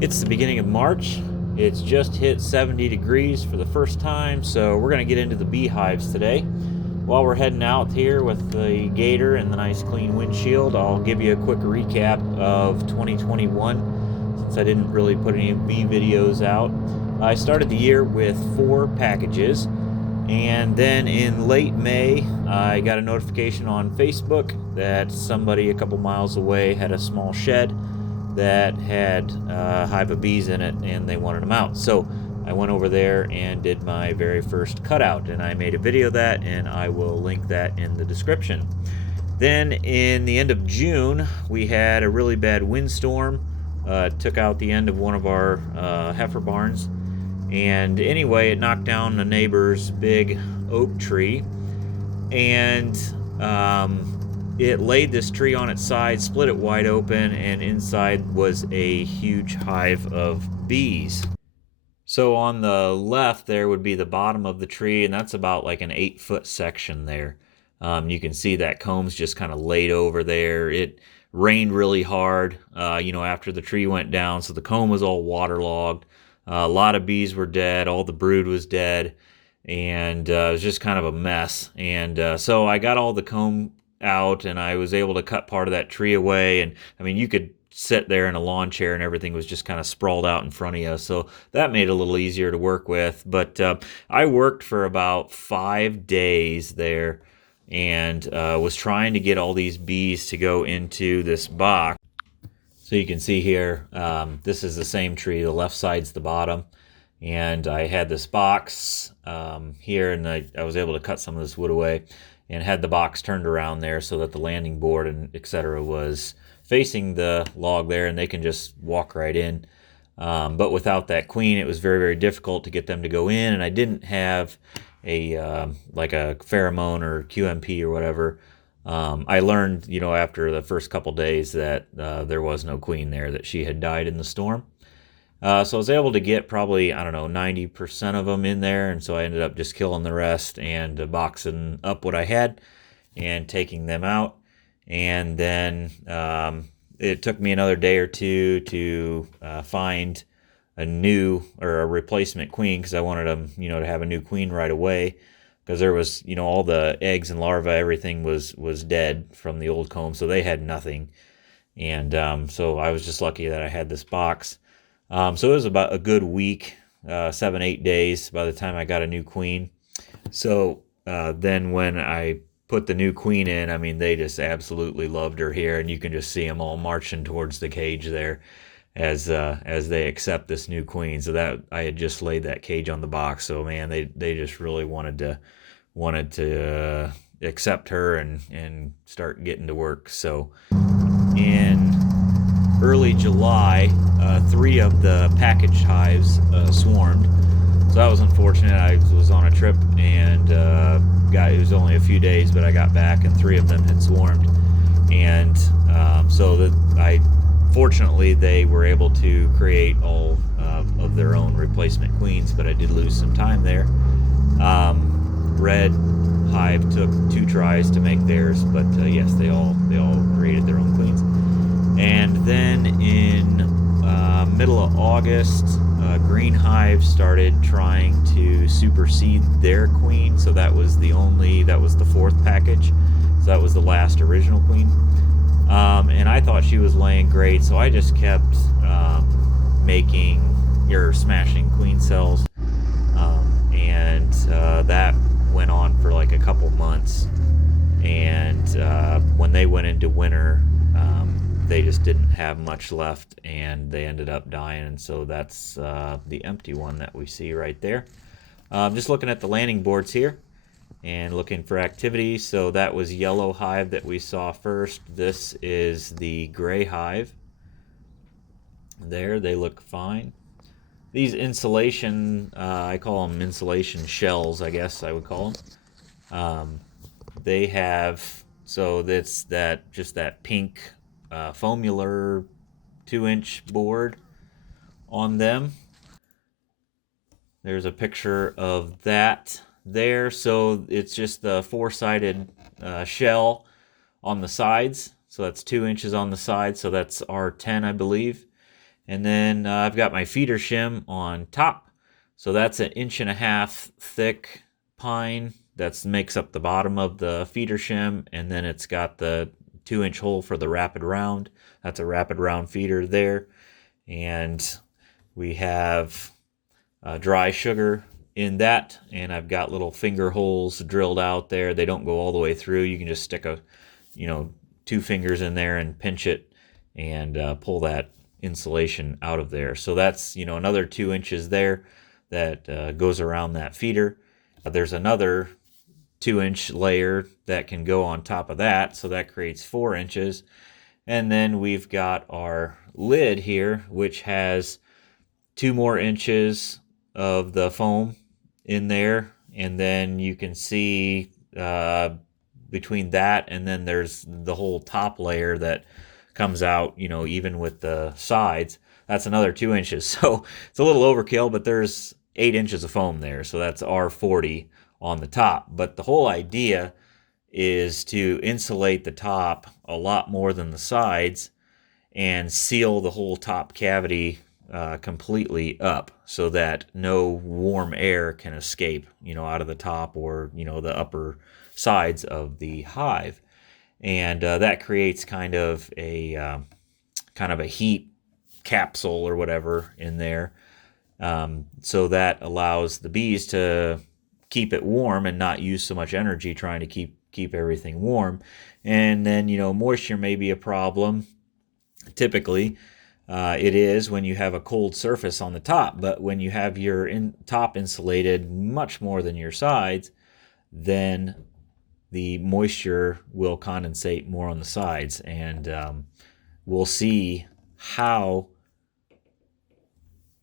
It's the beginning of March. It's just hit 70 degrees for the first time, so we're going to get into the beehives today. While we're heading out here with the gator and the nice clean windshield, I'll give you a quick recap of 2021 since I didn't really put any bee videos out. I started the year with 4 packages, and then in late May, I got a notification on Facebook that somebody a couple miles away had a small shed that had a hive of bees in it, and they wanted them out. So I went over there and did my very first cutout, and I made a video of that, and I will link that in the description. Then in the end of June, we had a really bad windstorm. Took out the end of one of our heifer barns, and anyway, it knocked down a neighbor's big oak tree, and it laid this tree on its side, split it wide open, and inside was a huge hive of bees. So on the left there would be the bottom of the tree, and that's about like an 8-foot section there. You can see that comb's just kind of laid over there. It rained really hard, after the tree went down, so the comb was all waterlogged. A lot of bees were dead. All the brood was dead, and it was just kind of a mess. And so I got all the comb out, and I was able to cut part of that tree away. And I mean, you could sit there in a lawn chair and everything was just kind of sprawled out in front of you, so that made it a little easier to work with. But I worked for about 5 days there, and was trying to get all these bees to go into this box. So you can see here, this is the same tree. The left side's the bottom, and I had this box here, and I was able to cut some of this wood away and had the box turned around there so that the landing board and etc. was facing the log there, and they can just walk right in. But without that queen, it was very, very difficult to get them to go in, and I didn't have a like a pheromone or QMP or whatever. I learned, after the first couple days that there was no queen there, that she had died in the storm. So I was able to get probably, 90% of them in there, and so I ended up just killing the rest and boxing up what I had and taking them out. And then it took me another day or two to find a new or a replacement queen, because I wanted them, to have a new queen right away, because there was, all the eggs and larvae, everything was dead from the old comb, so they had nothing. And so I was just lucky that I had this box. So it was about a good week, 7-8 days by the time I got a new queen. So then when I put the new queen in, I mean, they just absolutely loved her here, and you can just see them all marching towards the cage there as they accept this new queen. So that I had just laid that cage on the box, so man, they just really wanted to accept her and start getting to work. So in early July, 3 of the package hives swarmed. So that was unfortunate. I was on a trip, and it was only a few days, but I got back and 3 of them had swarmed. And fortunately, they were able to create all of their own replacement queens, but I did lose some time there. Red hive took 2 tries to make theirs, but yes, they all created their own queens. And then in middle of August, green hive started trying to supersede their queen, so that was the 4th package, so that was the last original queen. And I thought she was laying great, so I just kept smashing queen cells, and that went on for like a couple months. And when they went into winter, they just didn't have much left, and they ended up dying. And so that's the empty one that we see right there. Just looking at the landing boards here and looking for activity. So that was yellow hive that we saw first. This is the gray hive. There, they look fine. These insulation, I call them insulation shells, I guess I would call them. They have, so that's that pink foamular 2-inch board on them. There's a picture of that there. So it's just the 4-sided shell on the sides. So that's 2 inches on the side. So that's R10, I believe. And then I've got my feeder shim on top. So that's an 1.5 inch thick pine that makes up the bottom of the feeder shim. And then it's got the 2-inch hole for the rapid round. That's a rapid round feeder there. And we have dry sugar in that. And I've got little finger holes drilled out there. They don't go all the way through. You can just stick a, 2 fingers in there and pinch it and pull that insulation out of there. So that's, another 2 inches there that goes around that feeder. There's another 2-inch layer that can go on top of that, so that creates 4 inches. And then we've got our lid here, which has 2 more inches of the foam in there. And then you can see between that and then there's the whole top layer that comes out, even with the sides. That's another 2 inches. So it's a little overkill, but there's 8 inches of foam there. So that's R40 on the top. But the whole idea is to insulate the top a lot more than the sides and seal the whole top cavity completely up so that no warm air can escape, out of the top or, the upper sides of the hive. And that creates kind of a heat capsule or whatever in there. So that allows the bees to keep it warm and not use so much energy trying to keep everything warm. And then, moisture may be a problem. Typically, it is when you have a cold surface on the top, but when you have your top insulated much more than your sides, then the moisture will condensate more on the sides. And we'll see how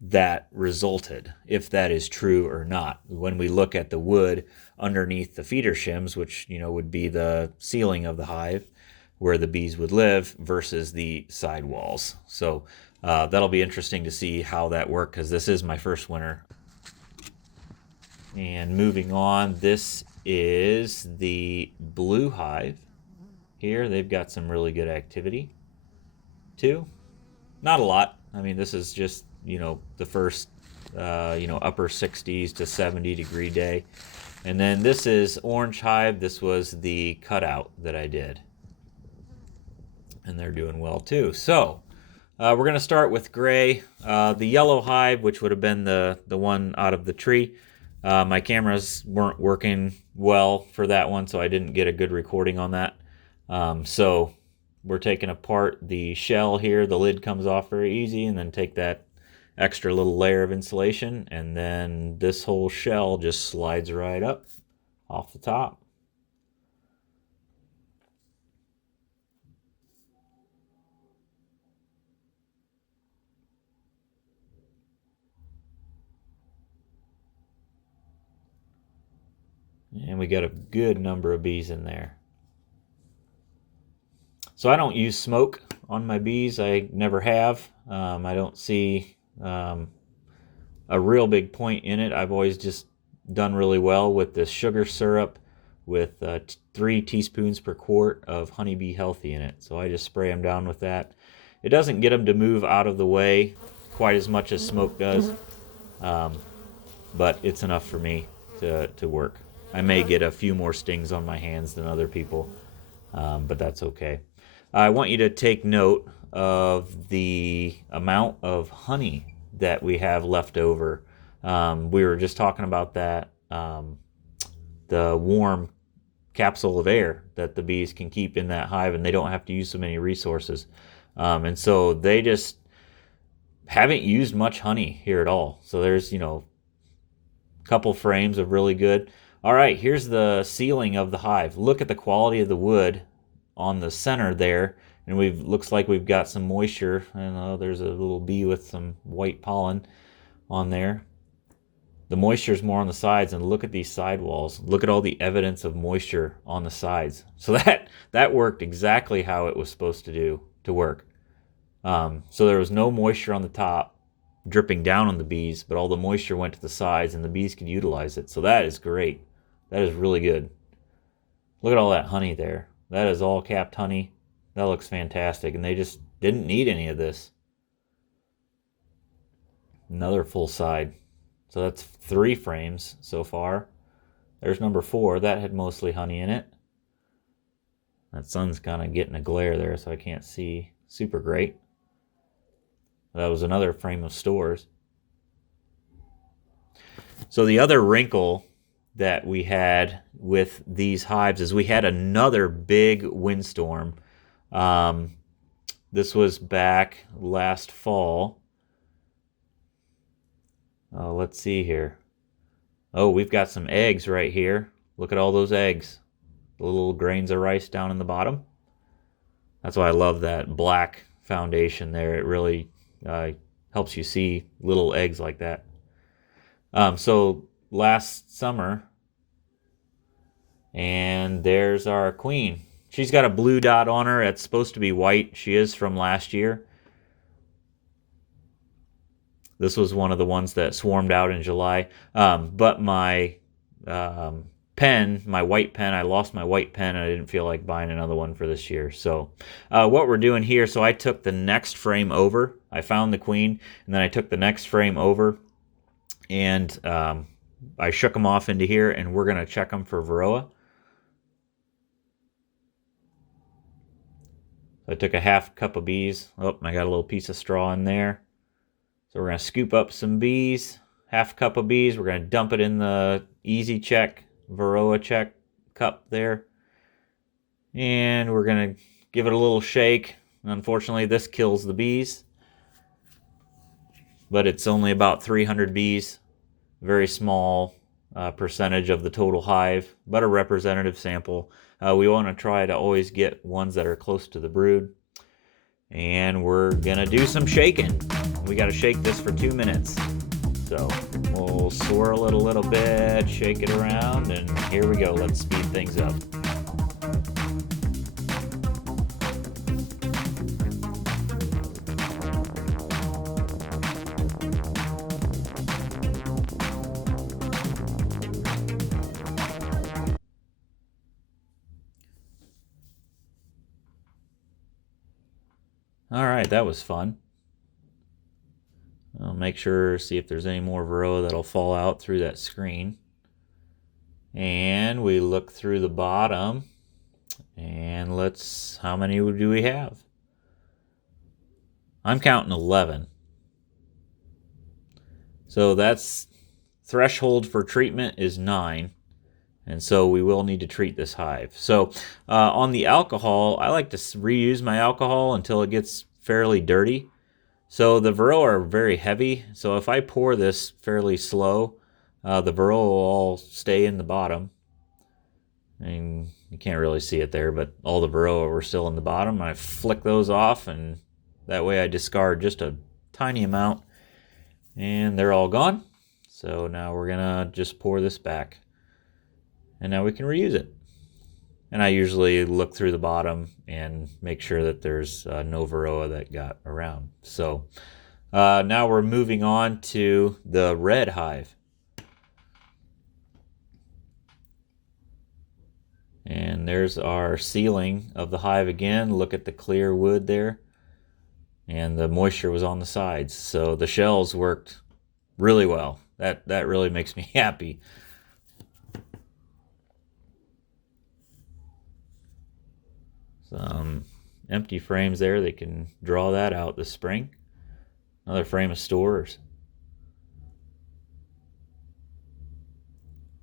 that resulted, if that is true or not, when we look at the wood underneath the feeder shims, which would be the ceiling of the hive where the bees would live versus the side walls. So that'll be interesting to see how that works, because this is my first winter. And moving on, this is the blue hive. Here they've got some really good activity too. Not a lot. I mean, this is just, the first, upper 60s to 70-degree day. And then this is orange hive. This was the cutout that I did. And they're doing well too. So we're going to start with gray. The yellow hive, which would have been the one out of the tree. My cameras weren't working well for that one, so I didn't get a good recording on that. So we're taking apart the shell here. The lid comes off very easy, and then take that extra little layer of insulation, and then this whole shell just slides right up off the top. And we got a good number of bees in there. So I don't use smoke on my bees. I never have. I don't see a real big point in it. I've always just done really well with this sugar syrup with 3 teaspoons per quart of Honeybee Healthy in it. So I just spray them down with that. It doesn't get them to move out of the way quite as much as smoke does, but it's enough for me to work. I may get a few more stings on my hands than other people, but that's okay. I want you to take note of the amount of honey that we have left over. We were just talking about that, the warm capsule of air that the bees can keep in that hive, and they don't have to use so many resources. And so they just haven't used much honey here at all. So there's, a couple frames of really good. All right, here's the ceiling of the hive. Look at the quality of the wood on the center there, and looks like we've got some moisture. And there's a little bee with some white pollen on there. The moisture is more on the sides, and look at these side walls. Look at all the evidence of moisture on the sides. So that worked exactly how it was supposed to work. So there was no moisture on the top dripping down on the bees, but all the moisture went to the sides, and the bees could utilize it. So that is great. That is really good. Look at all that honey there. That is all capped honey. That looks fantastic, and they just didn't need any of this. Another full side. So that's 3 frames so far. There's number 4. That had mostly honey in it. That sun's kind of getting a glare there, so I can't see super great. That was another frame of stores. So the other wrinkle that we had with these hives is we had another big windstorm. This was back last fall. Let's see here. Oh, we've got some eggs right here. Look at all those eggs. The little grains of rice down in the bottom. That's why I love that black foundation there. It really helps you see little eggs like that. So last summer, and there's our queen. She's got a blue dot on her. It's supposed to be white. She is from last year. This was one of the ones that swarmed out in July. But my pen, my white pen, I lost my white pen, and I didn't feel like buying another one for this year. So what we're doing here, so I took the next frame over. I found the queen, and then I took the next frame over, and I shook them off into here, and we're going to check them for Varroa. So I took a half cup of bees. Oh, I got a little piece of straw in there. So we're going to scoop up some bees, half cup of bees. We're going to dump it in the Easy Check, Varroa Check cup there. And we're going to give it a little shake. Unfortunately, this kills the bees. But it's only about 300 bees. Very small percentage of the total hive, but a representative sample. We want to try to always get ones that are close to the brood. And we're going to do some shaking. We got to shake this for 2 minutes. So we'll swirl it a little bit, shake it around, and here we go. Let's speed things up. All right, that was fun. I'll make sure, see if there's any more Varroa that'll fall out through that screen. And we look through the bottom, and how many do we have? I'm counting 11. So that's threshold for treatment is 9. And so we will need to treat this hive. So on the alcohol, I like to reuse my alcohol until it gets fairly dirty. So the Varroa are very heavy. So if I pour this fairly slow, the Varroa will all stay in the bottom. And you can't really see it there, but all the Varroa were still in the bottom. And I flick those off, and that way I discard just a tiny amount. And they're all gone. So now we're going to just pour this back. And now we can reuse it. And I usually look through the bottom and make sure that there's no Varroa that got around. So now we're moving on to the red hive. And there's our sealing of the hive again. Look at the clear wood there. And the moisture was on the sides. So the shells worked really well. That really makes me happy. Some empty frames there. They can draw that out this spring. Another frame of stores.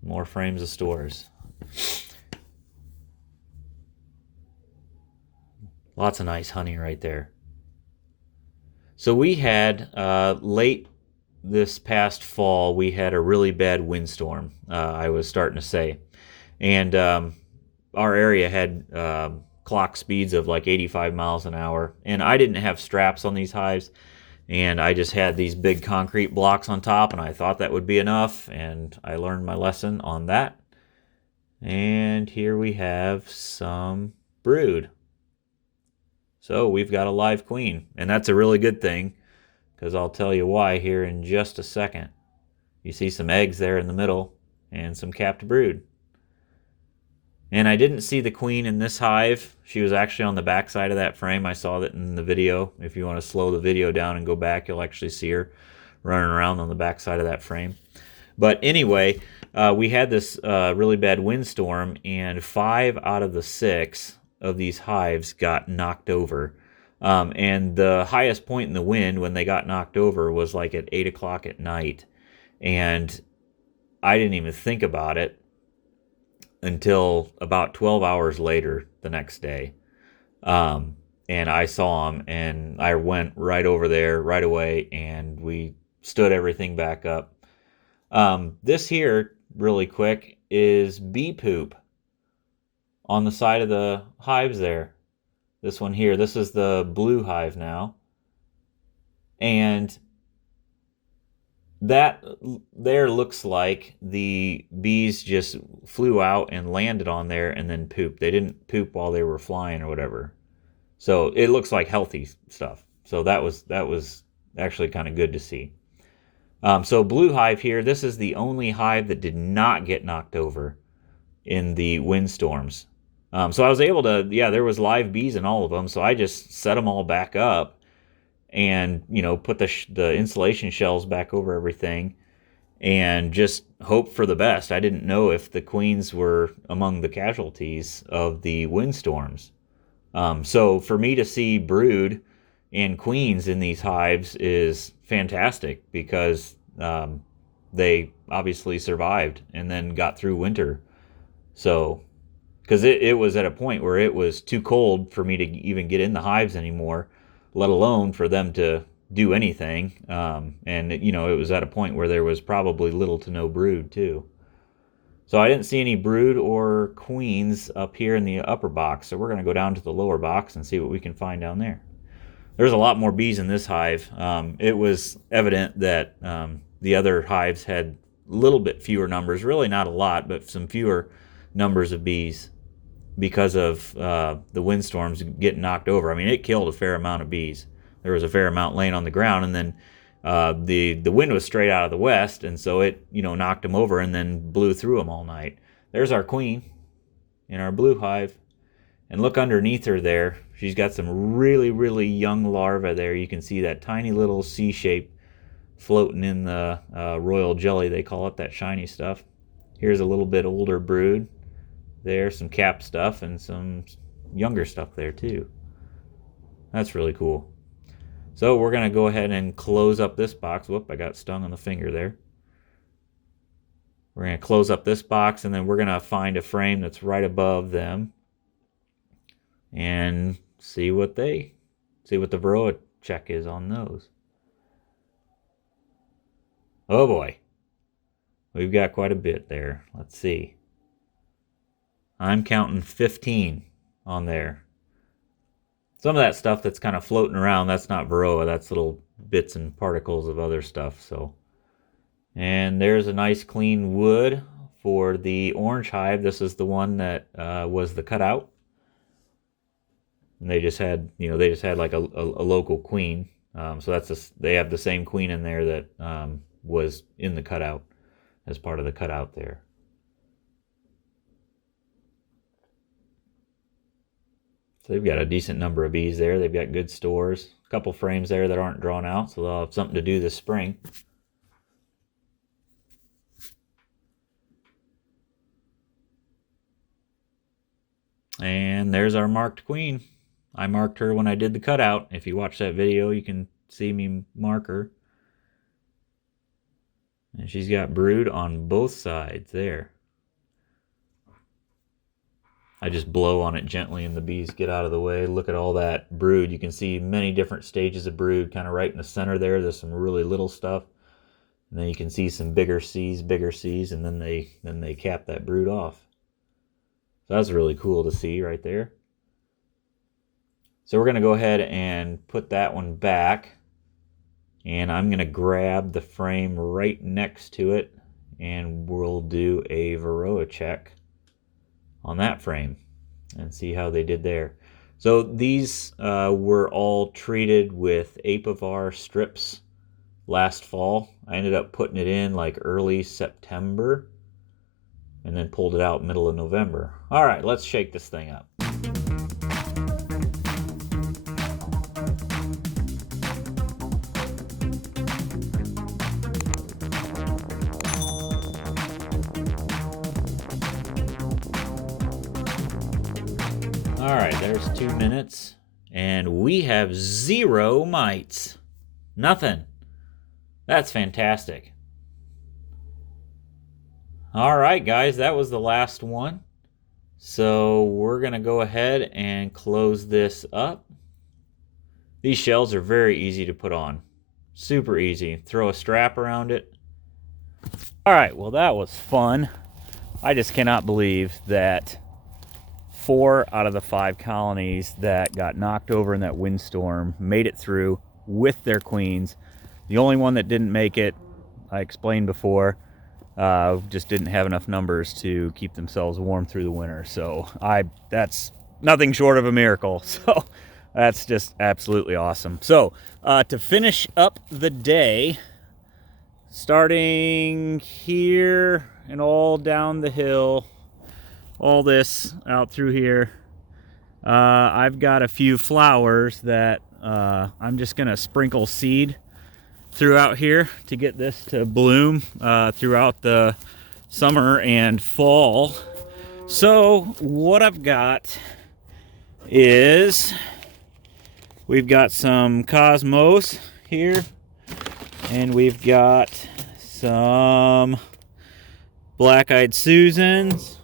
More frames of stores. Lots of nice honey right there. So we had late this past fall, we had a really bad windstorm, I was starting to say. And our area had clock speeds of like 85 miles an hour. And I didn't have straps on these hives. And I just had these big concrete blocks on top, and I thought that would be enough. And I learned my lesson on that. And here we have some brood. So we've got a live queen, and that's a really good thing, because I'll tell you why here in just a second. You see some eggs there in the middle and some capped brood. And I didn't see the queen in this hive. She was actually on the back side of that frame. I saw that in the video. If you want to slow the video down and go back, you'll actually see her running around on the backside of that frame. But anyway, we had this really bad windstorm, and 5 out of the 6 of these hives got knocked over. And the highest point in the wind when they got knocked over was like at 8 o'clock at night. And I didn't even think about it until about 12 hours later the next day. And I saw them, and I went right over there right away, and we stood everything back up. This here, really quick, is bee poop on the side of the hives there. This one here, this is the blue hive now. And that there looks like the bees just flew out and landed on there and then pooped. They didn't poop while they were flying or whatever. So it looks like healthy stuff. So that was actually kind of good to see. So blue hive here, this is the only hive that did not get knocked over in the windstorms. So I was able to, there was live bees in all of them. So I just set them all back up and, put the insulation shells back over everything and just hope for the best. I didn't know if the queens were among the casualties of the windstorms. So for me to see brood and queens in these hives is fantastic because they obviously survived and then got through winter. So, because it was at a point where it was too cold for me to even get in the hives anymore, let alone for them to do anything. And it was at a point where there was probably little to no brood too. So I didn't see any brood or queens up here in the upper box. So we're going to go down to the lower box and see what we can find down there. There's a lot more bees in this hive. It was evident that the other hives had a little bit fewer numbers, really not a lot, but some fewer numbers of bees because of the windstorms getting knocked over. I mean, it killed a fair amount of bees. There was a fair amount laying on the ground, and then the wind was straight out of the west, and so it knocked them over and then blew through them all night. There's our queen in our blue hive, and look underneath her there. She's got some really, really young larvae there. You can see that tiny little C shape floating in the royal jelly, they call it, that shiny stuff. Here's a little bit older brood. There's some cap stuff and some younger stuff there too. That's really cool. So we're going to go ahead and close up this box. Whoop, I got stung on the finger there. We're going to close up this box, and then we're going to find a frame that's right above them and see what the Varroa check is on those. Oh boy. We've got quite a bit there. Let's see. I'm counting 15 on there. Some of that stuff that's kind of floating around, that's not Varroa. That's little bits and particles of other stuff. So, and there's a nice clean wood for the orange hive. This is the one that was the cutout. And they just had like a local queen. So they have the same queen in there that was in the cutout as part of the cutout there. So they've got a decent number of bees there. They've got good stores. A couple frames there that aren't drawn out, so they'll have something to do this spring. And there's our marked queen. I marked her when I did the cutout. If you watch that video, you can see me mark her. And she's got brood on both sides there. I just blow on it gently and the bees get out of the way. Look at all that brood. You can see many different stages of brood kind of right in the center there. There's some really little stuff. And then you can see some bigger C's, and then they cap that brood off. So that's really cool to see right there. So we're going to go ahead and put that one back. And I'm going to grab the frame right next to it, and we'll do a Varroa check on that frame and see how they did there. So these were all treated with Apivar strips last fall. I ended up putting it in like early September and then pulled it out middle of November. All right, let's shake this thing up. All right, there's 2 minutes, and we have 0 mites. Nothing. That's fantastic. All right, guys, that was the last one. So we're going to go ahead and close this up. These shells are very easy to put on. Super easy. Throw a strap around it. All right, well, that was fun. I just cannot believe that 4 out of the 5 colonies that got knocked over in that windstorm made it through with their queens. The only one that didn't make it, I explained before, just didn't have enough numbers to keep themselves warm through the winter. So that's nothing short of a miracle. So that's just absolutely awesome. So to finish up the day, starting here and all down the hill, all this out through here, I've got a few flowers that I'm just gonna sprinkle seed throughout here to get this to bloom throughout the summer and fall. So what I've got is we've got some cosmos here, and we've got some black-eyed Susans.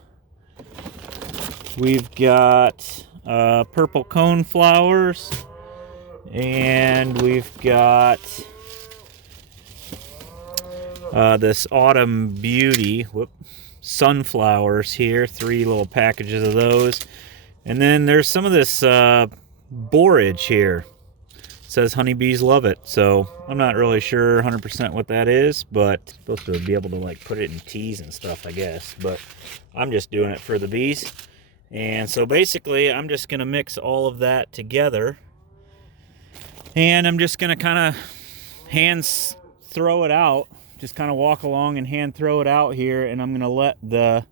We've got purple cone flowers, and we've got this autumn beauty sunflowers here, 3 little packages of those. And then there's some of this borage here. It says honeybees love it, so I'm not really sure 100% what that is, but supposed to be able to like put it in teas and stuff, I guess, but I'm just doing it for the bees. And so basically I'm just gonna mix all of that together, and I'm just gonna kind of hands throw it out, just kind of walk along and hand throw it out here, and I'm gonna let the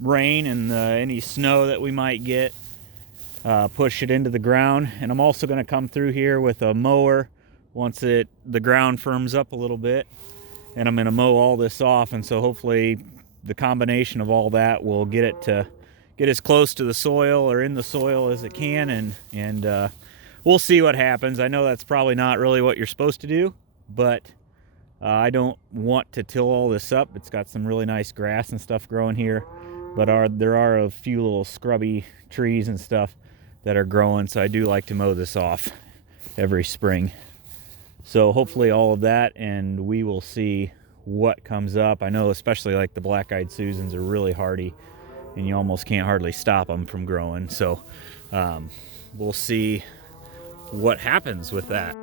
rain and any snow that we might get push it into the ground. And I'm also going to come through here with a mower once the ground firms up a little bit, and I'm going to mow all this off. And so hopefully the combination of all that will get it to get as close to the soil or in the soil as it can, and we'll see what happens. I know that's probably not really what you're supposed to do, but I don't want to till all this up. It's got some really nice grass and stuff growing here, but there are a few little scrubby trees and stuff that are growing, so I do like to mow this off every spring. So hopefully all of that, and we will see what comes up. I know especially like the black-eyed Susans are really hardy, and you almost can't hardly stop them from growing. So we'll see what happens with that.